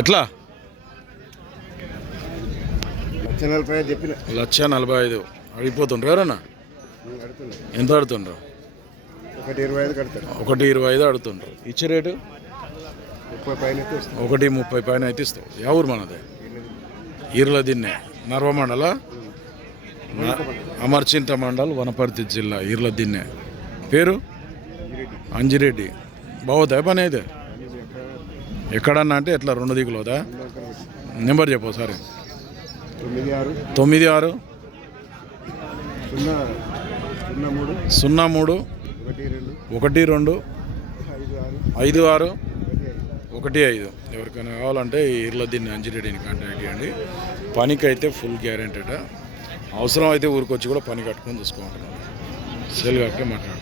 ఎట్లా? 1,45 చెప్పిన. 1,45 అడిగిపోతుండ్రు ఎవరన్నా? ఎంత అడుగుతుండ్రు? 1,25 కడతారు. 1,25 అడుగుతుండ్రు. ఇచ్చే రేటు 1,30 పైన అయితే ఇస్తావు. యా ఊరు మనది? ఈర్ల దిన్నే నర్వ మండల అమర్చింత మండల్ వనపర్తి జిల్లా ఈర్ల దిన్నే. పేరు అంజిరెడ్డి. బాగుదా పని అయితే? ఎక్కడన్నా అంటే ఎట్లా 2 దిగులోదా? నెంబర్ చెప్పు సరే. 96 03 12 56 15. ఎవరికైనా కావాలంటే ఈర్ల దీన్ని అంజిరెడ్డిని కాంటాక్ట్ చేయండి. పనికి అయితే ఫుల్ గ్యారెంటీడ్. అవసరం అయితే ఊరికొచ్చి కూడా పని కట్టుకొని చూసుకుంటున్నాను. సెల్ కట్టే మాట్లాడు.